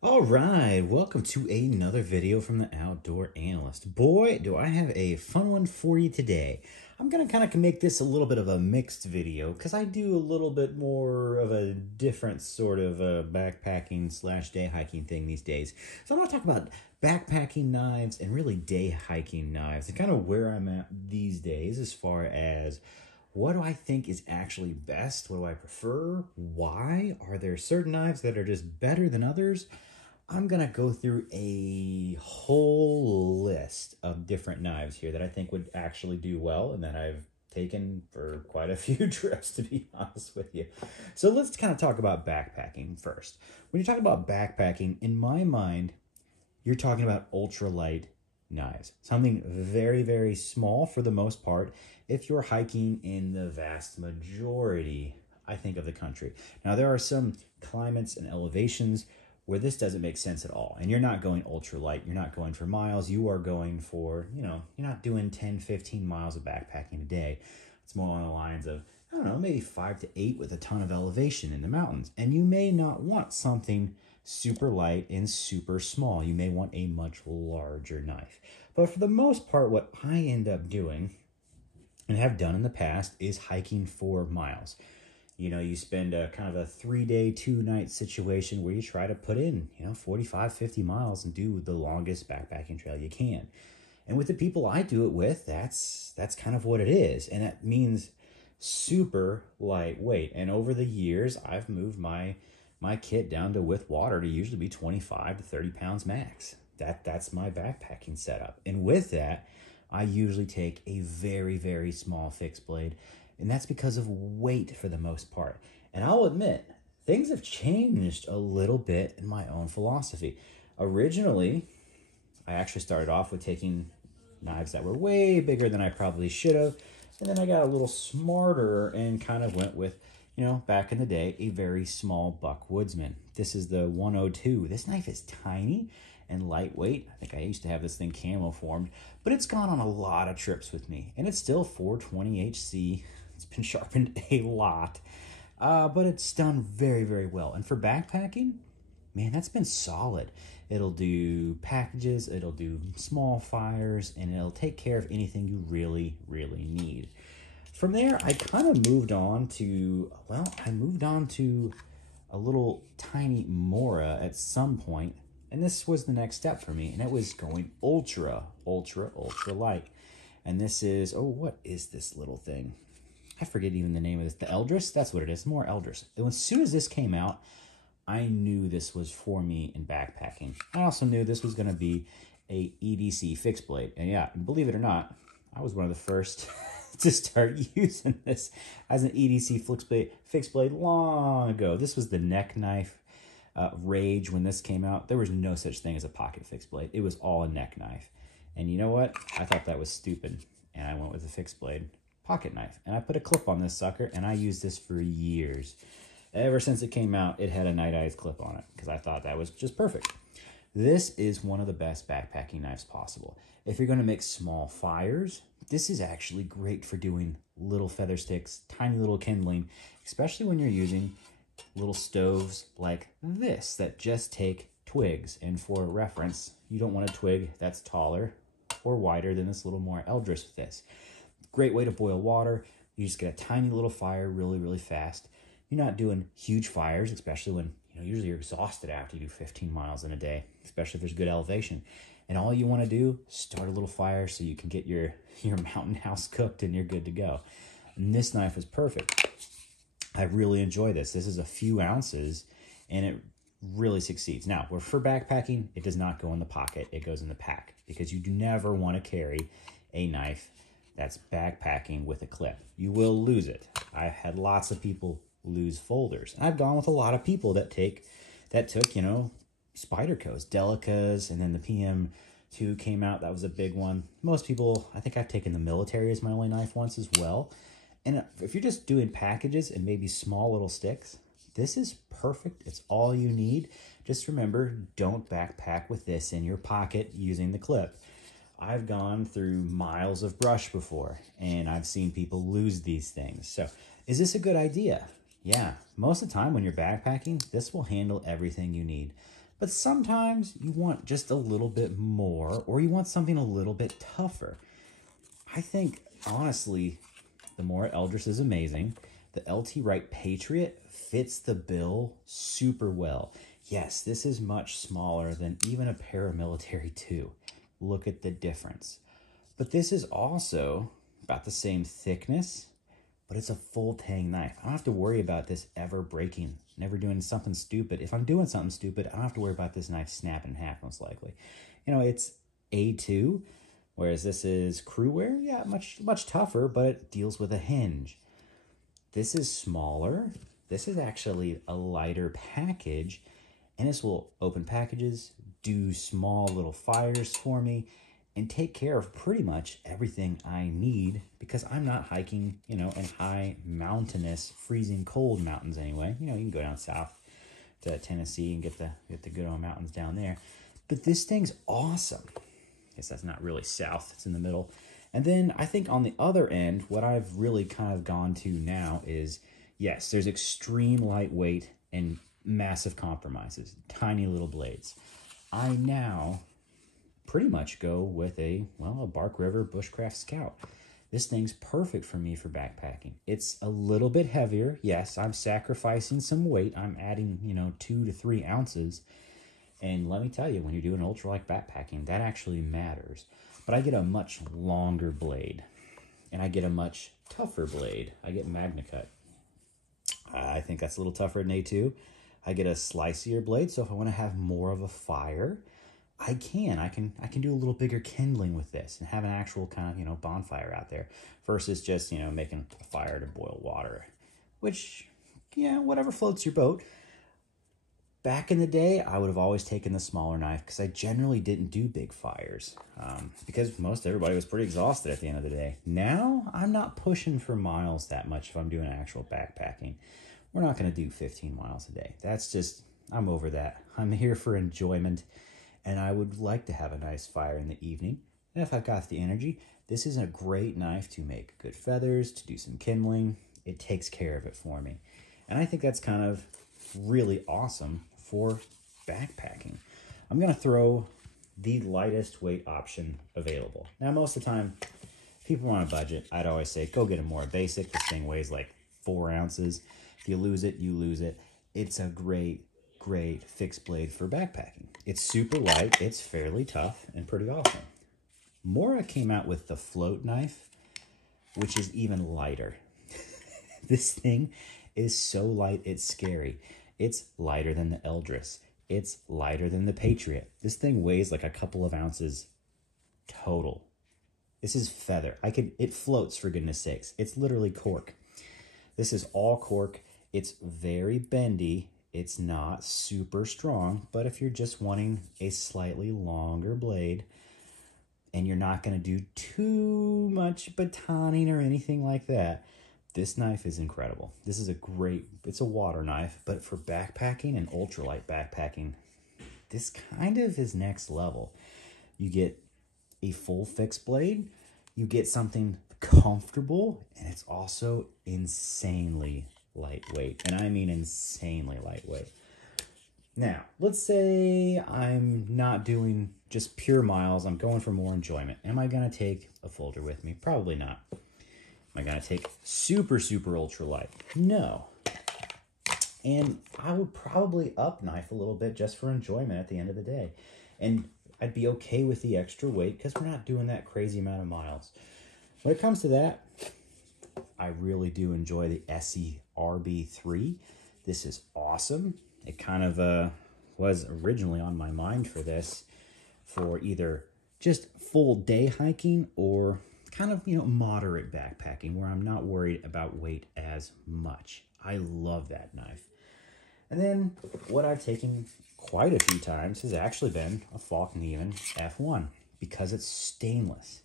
All right, welcome to another video from the Outdoor Analyst. Boy, do I have a fun one for you today. I'm going to kind of make this a little bit of a mixed video because I do a little bit more of a different sort of backpacking slash day hiking thing these days. So I'm going to talk about backpacking knives and really day hiking knives and kind of where I'm at these days as far as what do I think is actually best? What do I prefer? Why? Are there certain knives that are just better than others? I'm going to go through a whole list of different knives here that I think would actually do well and that I've taken for quite a few trips, to be honest with you. So let's kind of talk about backpacking first. When you talk about backpacking, in my mind, you're talking about ultralight knives. Something very, very small for the most part if you're hiking in the vast majority, I think, of the country. Now, there are some climates and elevations where this doesn't make sense at all. And you're not going ultralight. You're not going for miles. You are going for, you're not doing 10, 15 miles of backpacking a day. It's more on the lines of, I don't know, maybe 5 to 8 with a ton of elevation in the mountains. And you may not want something super light and super small. You may want a much larger knife. But for the most part, what I end up doing and have done in the past is hiking for miles. You spend a kind of a 3-day, 2-night situation where you try to put in, 45, 50 miles and do the longest backpacking trail you can. And with the people I do it with, that's kind of what it is. And that means super lightweight. And over the years, I've moved my kit down to with water to usually be 25 to 30 pounds max. That's my backpacking setup. And with that, I usually take a very, very small fixed blade. And that's because of weight for the most part. And I'll admit, things have changed a little bit in my own philosophy. Originally, I actually started off with taking knives that were way bigger than I probably should have. And then I got a little smarter and kind of went with, back in the day, a very small buck woodsman. This is the 102. This knife is tiny and lightweight. I think I used to have this thing camo formed, but it's gone on a lot of trips with me. And it's still 420 HC. It's been sharpened a lot, but it's done very, very well. And for backpacking, man, that's been solid. It'll do packages, it'll do small fires, and it'll take care of anything you really, really need. From there, I kind of moved on to, a little tiny Mora at some point, and this was the next step for me, and it was going ultra, ultra, ultra light. And this is, what is this little thing? I forget even the name of this. The Eldris? That's what it is. More Eldris. And as soon as this came out, I knew this was for me in backpacking. I also knew this was going to be a EDC fixed blade. And yeah, believe it or not, I was one of the first to start using this as an EDC fixed blade long ago. This was the neck knife rage when this came out. There was no such thing as a pocket fixed blade. It was all a neck knife. And you know what? I thought that was stupid. And I went with a fixed blade pocket knife. And I put a clip on this sucker, and I used this for years. Ever since it came out, it had a Night Eyes clip on it because I thought that was just perfect. This is one of the best backpacking knives possible. If you're going to make small fires, this is actually great for doing little feather sticks, tiny little kindling, especially when you're using little stoves like this that just take twigs. And for reference, you don't want a twig that's taller or wider than this little more Eldris with this. Great way to boil water. You just get a tiny little fire really, really fast. You're not doing huge fires, especially when, usually you're exhausted after you do 15 miles in a day, especially if there's good elevation. And all you want to do, start a little fire so you can get your mountain house cooked and you're good to go. And this knife is perfect. I really enjoy this. This is a few ounces and it really succeeds. Now, for backpacking, it does not go in the pocket. It goes in the pack because you do never want to carry a knife that's backpacking with a clip. You will lose it. I've had lots of people lose folders. And I've gone with a lot of people that took, Spyderco's, Delicas, and then the PM2 came out. That was a big one. Most people, I think I've taken the military as my only knife once as well. And if you're just doing packages and maybe small little sticks, this is perfect. It's all you need. Just remember, don't backpack with this in your pocket using the clip. I've gone through miles of brush before, and I've seen people lose these things. So is this a good idea? Yeah, most of the time when you're backpacking, this will handle everything you need. But sometimes you want just a little bit more, or you want something a little bit tougher. I think, honestly, the Mora Eldris is amazing. The LT Wright Patriot fits the bill super well. Yes, this is much smaller than even a Paramilitary 2. Look at the difference. But this is also about the same thickness, but it's a full tang knife. I don't have to worry about this ever breaking, never doing something stupid. If I'm doing something stupid, I don't have to worry about this knife snapping in half, most likely. You know, it's A2, whereas this is crewware. Yeah, much tougher, but it deals with a hinge. This is smaller. This is actually a lighter package, and this will open packages, do small little fires for me, and take care of pretty much everything I need, because I'm not hiking, you know, in high mountainous, freezing cold mountains anyway. You know, you can go down south to Tennessee and get the good old mountains down there. But this thing's awesome. I guess that's not really south, it's in the middle. And then I think on the other end, what I've really kind of gone to now is, yes, there's extreme lightweight and massive compromises, tiny little blades. I now pretty much go with a Bark River Bushcraft Scout. This thing's perfect for me for backpacking. It's a little bit heavier. Yes, I'm sacrificing some weight. I'm adding, 2 to 3 ounces. And let me tell you, when you're doing ultralight backpacking, that actually matters. But I get a much longer blade, and I get a much tougher blade. I get MagnaCut. I think that's a little tougher than A2. I get a slicier blade, so if I want to have more of a fire, I can do a little bigger kindling with this and have an actual kind of, bonfire out there versus just, making a fire to boil water, which, yeah, whatever floats your boat. Back in the day, I would have always taken the smaller knife because I generally didn't do big fires because most everybody was pretty exhausted at the end of the day. Now, I'm not pushing for miles that much if I'm doing actual backpacking. We're not going to do 15 miles a day. That's just, I'm over that. I'm here for enjoyment, and I would like to have a nice fire in the evening. And if I've got the energy, this is a great knife to make good feathers, to do some kindling. It takes care of it for me. And I think that's kind of really awesome for backpacking. I'm going to throw the lightest weight option available. Now, most of the time, people on a budget, I'd always say, go get a more basic. This thing weighs like 4 ounces. If you lose it, you lose it. It's a great fixed blade for backpacking. It's super light, it's fairly tough, and pretty awesome. Mora came out with the float knife, which is even lighter. This thing is so light, it's scary. It's lighter than the Eldris. It's lighter than the Patriot. This thing weighs like a couple of ounces total. This is feather. It floats, for goodness sakes. It's literally cork. This is all cork. It's very bendy. It's not super strong, but if you're just wanting a slightly longer blade and you're not going to do too much batoning or anything like that, this knife is incredible. This is it's a water knife, but for backpacking and ultralight backpacking, this kind of is next level. You get a full fixed blade, you get something comfortable, and it's also insanely lightweight, and I mean insanely lightweight. Now, let's say I'm not doing just pure miles, I'm going for more enjoyment. Am I going to take a folder with me? Probably not. Am I going to take super ultralight? No. And I would probably up knife a little bit just for enjoyment at the end of the day. And I'd be okay with the extra weight because we're not doing that crazy amount of miles. When it comes to that, I really do enjoy the SE RB3. This is awesome. It kind of was originally on my mind for this for either just full day hiking or kind of, moderate backpacking where I'm not worried about weight as much. I love that knife. And then what I've taken quite a few times has actually been a Falk & Even F1 because it's stainless.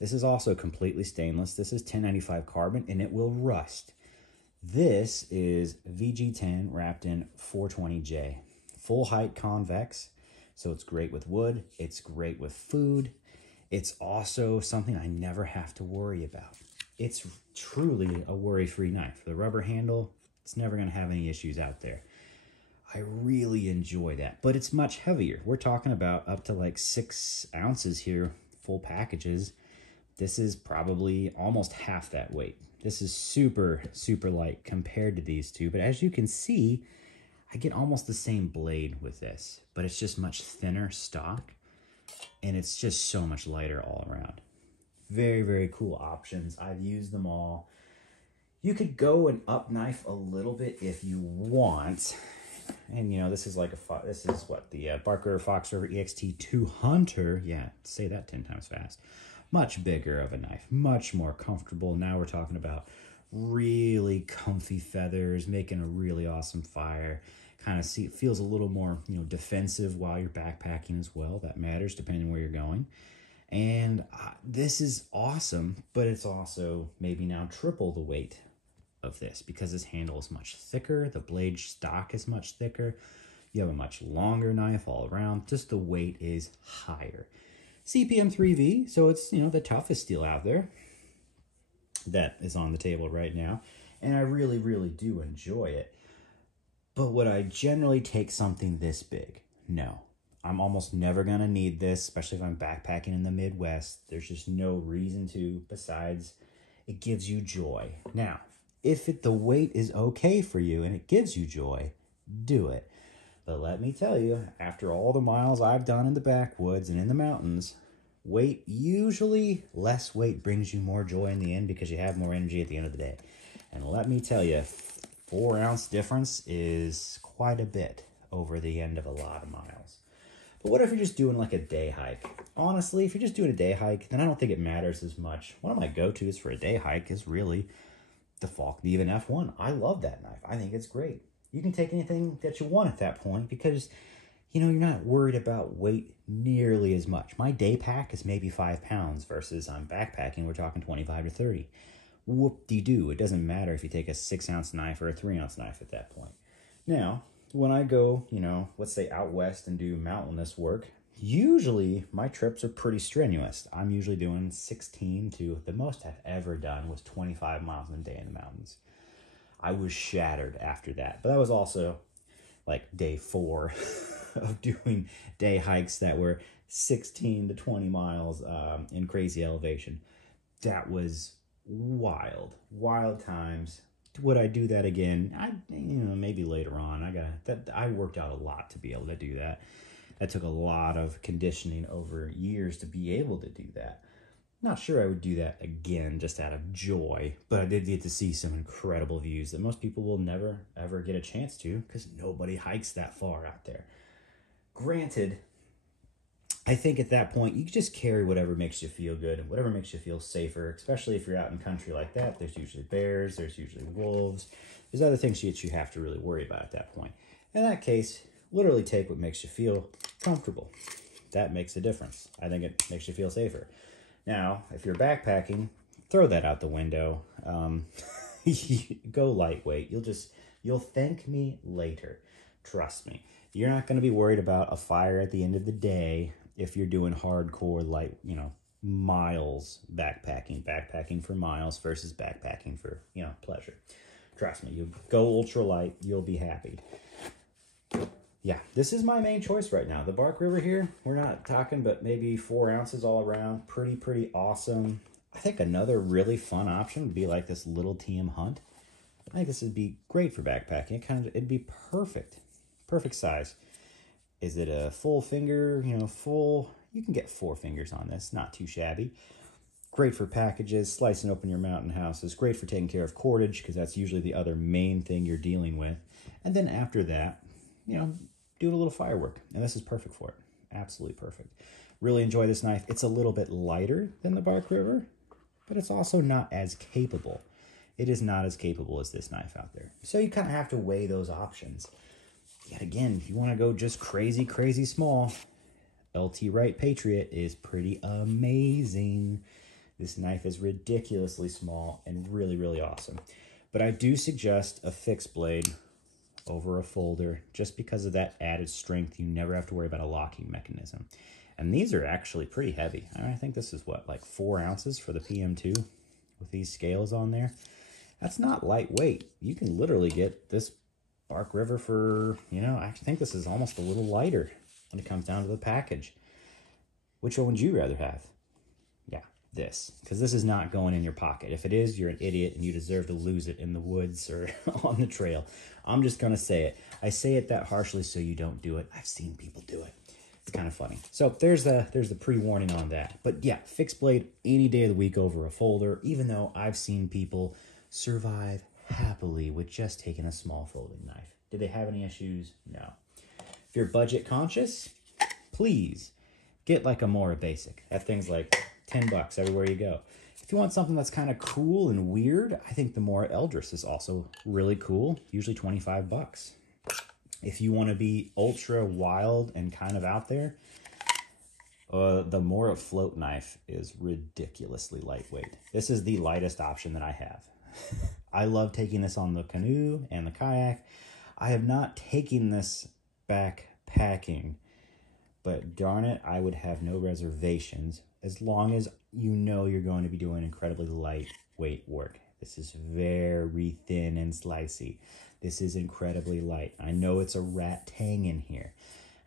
This is also completely stainless. This is 1095 carbon and it will rust. This is VG10 wrapped in 420J. Full height convex, so it's great with wood. It's great with food. It's also something I never have to worry about. It's truly a worry-free knife. The rubber handle, it's never going to have any issues out there. I really enjoy that, but it's much heavier. We're talking about up to like 6 ounces here, full packages. This is probably almost half that weight. This is super, super light compared to these two, but as you can see, I get almost the same blade with this, but it's just much thinner stock, and it's just so much lighter all around. Very, very cool options. I've used them all. You could go and up knife a little bit if you want. And you know, this is like this is what the Barker Fox River EXT2 Hunter. Yeah, say that 10 times fast. Much bigger of a knife, much more comfortable. Now we're talking about really comfy feathers, making a really awesome fire. Kind of it feels a little more, you know, defensive while you're backpacking as well. That matters depending where you're going. And this is awesome, but it's also maybe now triple the weight of this because this handle is much thicker. The blade stock is much thicker. You have a much longer knife all around. Just the weight is higher. CPM 3V, so it's, you know, the toughest steel out there that is on the table right now. And I really, really do enjoy it. But would I generally take something this big? No. I'm almost never going to need this, especially if I'm backpacking in the Midwest. There's just no reason to, besides it gives you joy. Now, if the weight is okay for you and it gives you joy, do it. But let me tell you, after all the miles I've done in the backwoods and in the mountains, weight, usually less weight brings you more joy in the end because you have more energy at the end of the day. And let me tell you, 4 ounce difference is quite a bit over the end of a lot of miles. But what if you're just doing like a day hike? Honestly, if you're just doing a day hike, then I don't think it matters as much. One of my go-tos for a day hike is really the Falk Even F1. I love that knife. I think it's great. You can take anything that you want at that point because, you know, you're not worried about weight nearly as much. My day pack is maybe 5 pounds versus I'm backpacking, we're talking 25 to 30. Whoop-de-doo. It doesn't matter if you take a 6 ounce knife or a 3 ounce knife at that point. Now, when I go, you know, let's say out west and do mountainous work, usually my trips are pretty strenuous. I'm usually doing 16 to, the most I've ever done was 25 miles a day in the mountains. I was shattered after that, but that was also like day 4 of doing day hikes that were 16 to 20 miles in crazy elevation. That was wild times. Would I do that again? You know, maybe later on. I worked out a lot to be able to do that. That took a lot of conditioning over years to be able to do that. Not sure I would do that again just out of joy, but I did get to see some incredible views that most people will never, ever get a chance to because nobody hikes that far out there. Granted, I think at that point, you can just carry whatever makes you feel good, whatever makes you feel safer, especially if you're out in country like that. There's usually bears, there's usually wolves. There's other things that you have to really worry about at that point. In that case, literally take what makes you feel comfortable. That makes a difference. I think it makes you feel safer. Now, if you're backpacking, throw that out the window. Go lightweight. You'll thank me later. Trust me. You're not going to be worried about a fire at the end of the day if you're doing hardcore, light, you know, miles backpacking for miles versus backpacking for, you know, pleasure. Trust me, you go ultralight, you'll be happy. Yeah, this is my main choice right now. The Bark River here, we're not talking, but maybe 4 ounces all around. Pretty awesome. I think another really fun option would be like this little TM Hunt. I think this would be great for backpacking. It'd be perfect size. Is it a full finger, you know, full? You can get 4 fingers on this, not too shabby. Great for packages, slicing open your mountain houses. Great for taking care of cordage because that's usually the other main thing you're dealing with. And then after that, you know, doing a little firework. And this is perfect for it. Absolutely perfect. Really enjoy this knife. It's a little bit lighter than the Bark River, but it's also not as capable. It is not as capable as this knife out there. So you kind of have to weigh those options. Yet again, if you want to go just crazy small, LT Wright Patriot is pretty amazing. This knife is ridiculously small and really awesome. But I do suggest a fixed blade over a folder just because of that added strength. You never have to worry about a locking mechanism. And these are actually pretty heavy. I think this is what, like 4 ounces for the PM2 with these scales on there. That's not lightweight. You can literally get this Bark River for, you know, I actually think this is almost a little lighter when it comes down to the package. Which one would you rather have? Yeah, this, because this is not going in your pocket. If it is, you're an idiot and you deserve to lose it in the woods or on the trail. I'm just gonna say it. I say it that harshly so you don't do it. I've seen people do it. It's kind of funny. So there's the pre-warning on that. But yeah, fixed blade any day of the week over a folder, even though I've seen people survive happily with just taking a small folding knife. Did they have any issues? No. If you're budget conscious, please get like a Mora basic. That thing's like 10 bucks everywhere you go. If you want something that's kind of cool and weird, I think the Mora Eldris is also really cool, usually 25 bucks. If you want to be ultra wild and kind of out there, the Mora float knife is ridiculously lightweight. This is the lightest option that I have. I love taking this on the canoe and the kayak. I have not taken this backpacking, but darn it, I would have no reservations as long as you know you're going to be doing incredibly lightweight work. This is very thin and slicey. This is incredibly light. I know it's a rat tang in here,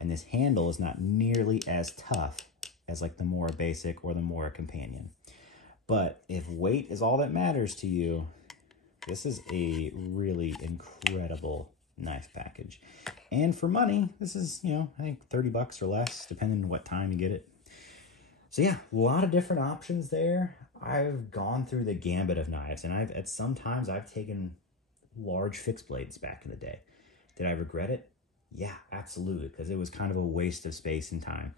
and this handle is not nearly as tough as like the Mora Basic or the Mora Companion. But if weight is all that matters to you, this is a really incredible knife package. And for money, this is, you know, I think 30 bucks or less, depending on what time you get it. So yeah, a lot of different options there. I've gone through the gambit of knives, and at some times I've taken large fixed blades back in the day. Did I regret it? Yeah, absolutely, because it was kind of a waste of space and time.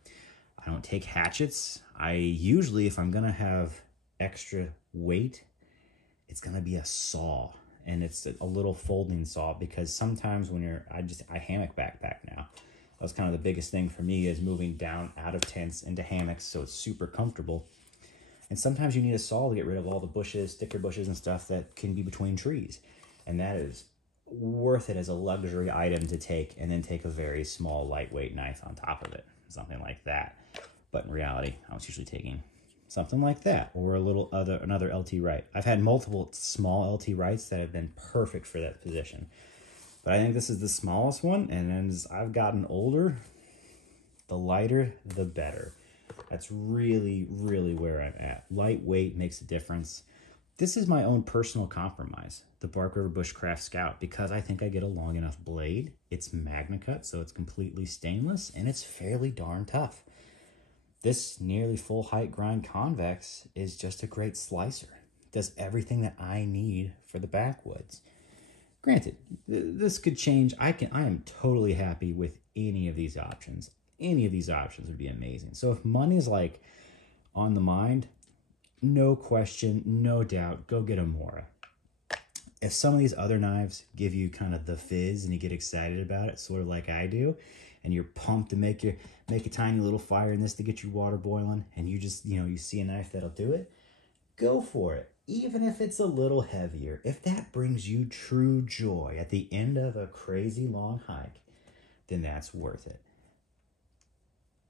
I don't take hatchets. I usually, if I'm gonna have extra weight, it's gonna be a saw, and it's a little folding saw, because sometimes when I hammock backpack now. That was kind of the biggest thing for me, is moving down out of tents into hammocks, so it's super comfortable. And sometimes you need a saw to get rid of all the bushes, thicker bushes and stuff that can be between trees. And that is worth it as a luxury item to take, and then take a very small, lightweight knife on top of it, something like that. But in reality, I was usually taking something like that, or another LT Wright. I've had multiple small LT Wrights that have been perfect for that position. But I think this is the smallest one, and as I've gotten older, the lighter, the better. That's really, really where I'm at. Lightweight makes a difference. This is my own personal compromise, the Bark River Bushcraft Scout, because I think I get a long enough blade. It's Magna Cut, so it's completely stainless, and it's fairly darn tough. This nearly full height grind convex is just a great slicer. It does everything that I need for the backwoods. Granted, this could change. I am totally happy with any of these options. Any of these options would be amazing. So if money's like on the mind, no question, no doubt, go get a Mora. If some of these other knives give you kind of the fizz and you get excited about it, sort of like I do, and you're pumped to make a tiny little fire in this to get your water boiling, and you just, you see a knife that'll do it, go for it. Even if it's a little heavier, if that brings you true joy at the end of a crazy long hike, then that's worth it.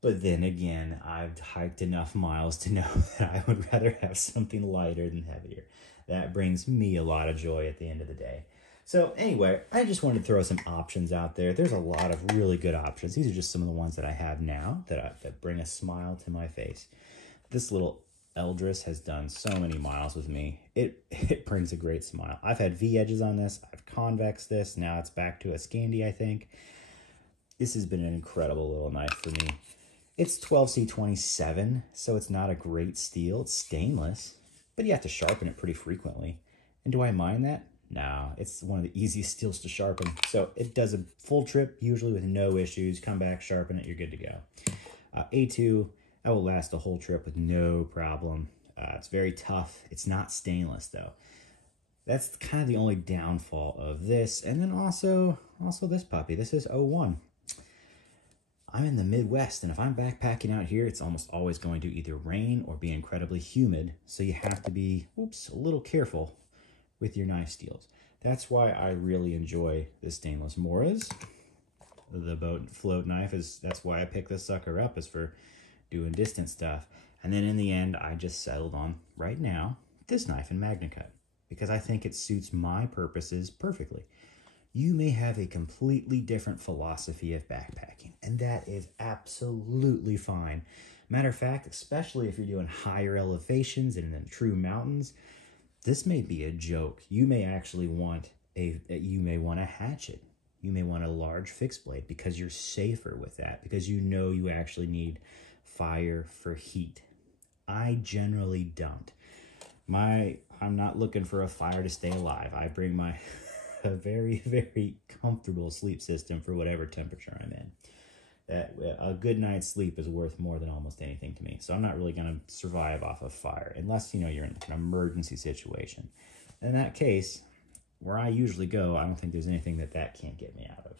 But then again, I've hiked enough miles to know that I would rather have something lighter than heavier. That brings me a lot of joy at the end of the day. So anyway, I just wanted to throw some options out there. There's a lot of really good options. These are just some of the ones that I have now that bring a smile to my face. This little Eldris has done so many miles with me. It brings a great smile. I've had V-edges on this. I've convexed this. Now it's back to a Scandi, I think. This has been an incredible little knife for me. It's 12C27, so it's not a great steel. It's stainless, but you have to sharpen it pretty frequently. And do I mind that? No, it's one of the easiest steels to sharpen. So it does a full trip, usually with no issues. Come back, sharpen it, you're good to go. A2, that will last the whole trip with no problem. It's very tough. It's not stainless though. That's kind of the only downfall of this. And then also this puppy. This is 01. I'm in the Midwest, and if I'm backpacking out here, it's almost always going to either rain or be incredibly humid. So you have to be, a little careful with your knife steels. That's why I really enjoy the stainless Moras. The boat float knife that's why I picked this sucker up, is for doing distance stuff. And then in the end, I just settled on, right now, this knife in Magna Cut, because I think it suits my purposes perfectly. you may have a completely different philosophy of backpacking, and that is absolutely fine. Matter of fact, especially if you're doing higher elevations and in the true mountains, this may be a joke. You may actually want a hatchet. You may want a large fixed blade because you're safer with that, because you know you actually need fire for heat. I generally don't. I'm not looking for a fire to stay alive. I bring my a very, very comfortable sleep system for whatever temperature I'm in. That a good night's sleep is worth more than almost anything to me. So I'm not really going to survive off of fire unless, you know, you're in an emergency situation. In that case, where I usually go, I don't think there's anything that can't get me out of.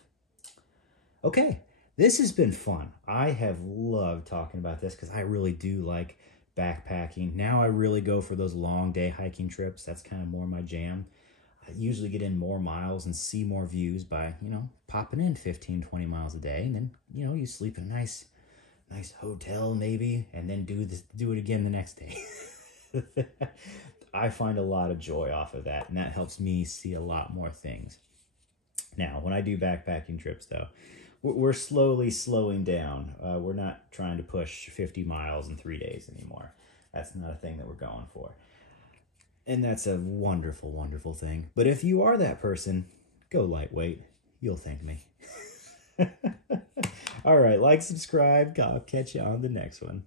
Okay, this has been fun. I have loved talking about this because I really do like backpacking. Now I really go for those long day hiking trips. That's kind of more my jam. I usually get in more miles and see more views by, you know, popping in 15, 20 miles a day. And then, you know, you sleep in a nice hotel maybe, and then do it again the next day. I find a lot of joy off of that, and that helps me see a lot more things. Now, when I do backpacking trips, though, we're slowly slowing down. We're not trying to push 50 miles in 3 days anymore. That's not a thing that we're going for. And that's a wonderful, wonderful thing. But if you are that person, go lightweight. You'll thank me. All right, like, subscribe. I'll catch you on the next one.